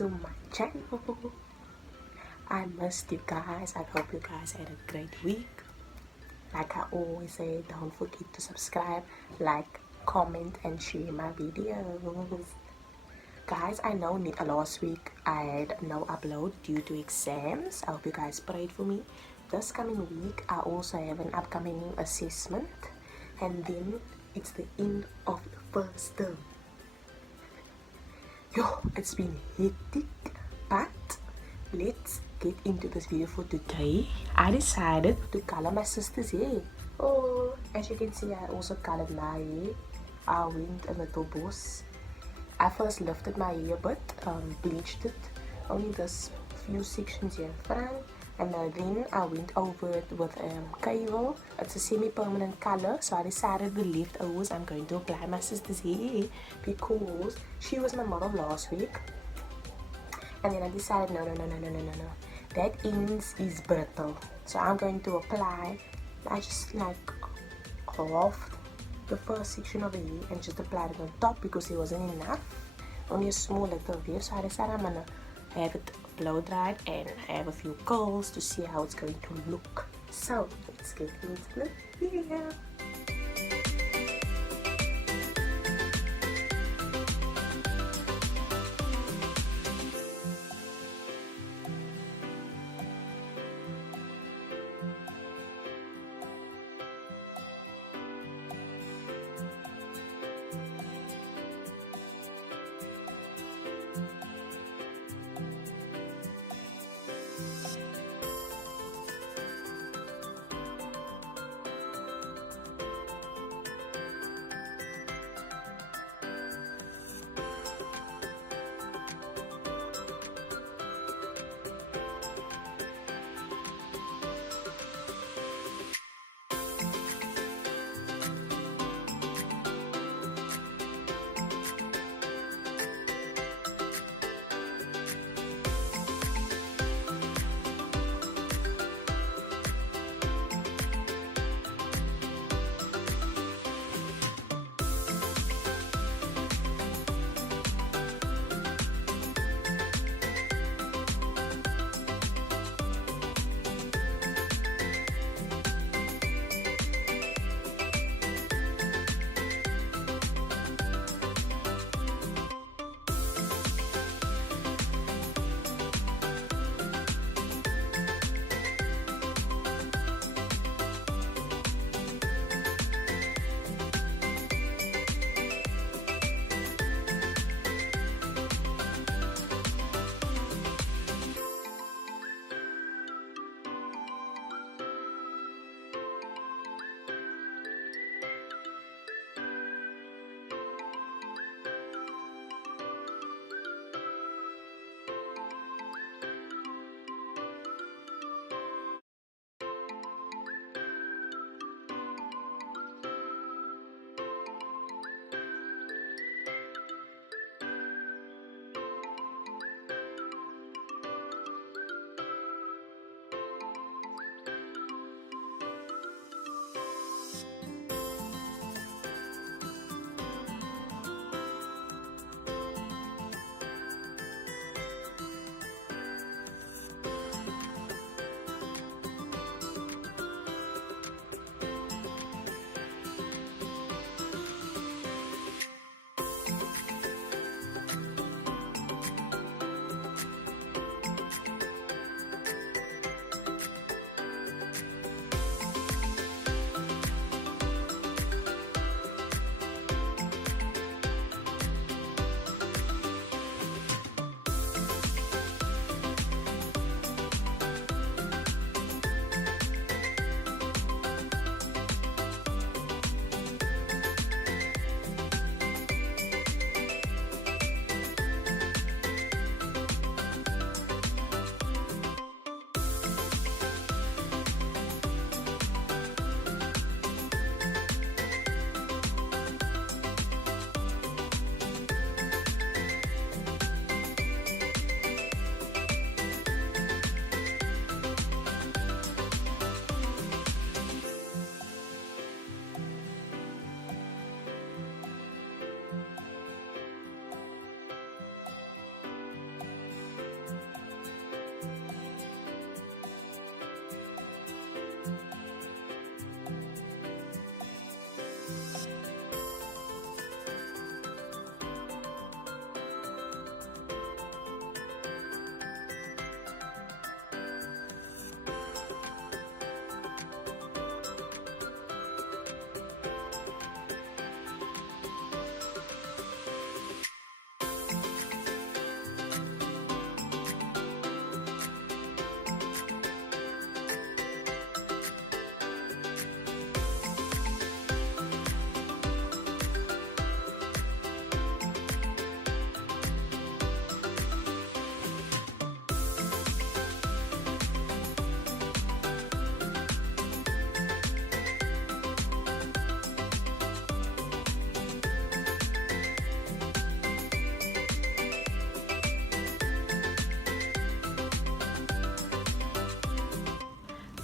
to my channel. I missed you guys. I hope you guys had a great week. Like I always say, don't forget to subscribe, like, comment and share my videos. Guys, I know last week I had no upload due to exams. I hope you guys prayed for me. This coming week I also have an upcoming assessment, and then it's the end of the first term. Yo, it's been hectic, but let's get into this video for today. I decided to color my sister's hair. Oh, as you can see, I also colored my hair. I went a little boss. I first lifted my hair a bit, bleached it, only this few sections here in front, and then I went over it with Caivil. It's a semi-permanent color, so I decided the leftovers I'm going to apply my sister's hair because she was my model last week. And then I decided no, that ends is brittle, so I'm going to apply. I just like half the first section of the hair and just applied it on top because it wasn't enough, only a small little hair. So I decided I'm gonna have it blow dried and have a few curls to see how it's going to look. So let's get into the video.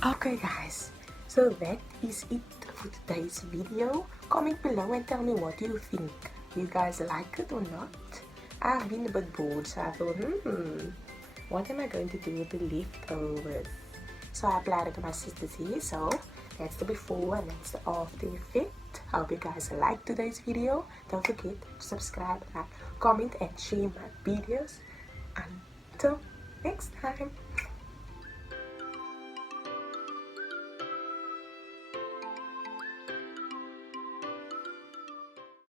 Okay guys, so that is it for today's video. Comment below and tell me what you think. You guys like it or not? I've been a bit bored, so I thought, what am I going to do with the leftovers? So I applied it to my sister's hair. So that's the before and that's the after effect. I hope you guys liked today's video. Don't forget to subscribe, like, comment and share my videos. Until next time.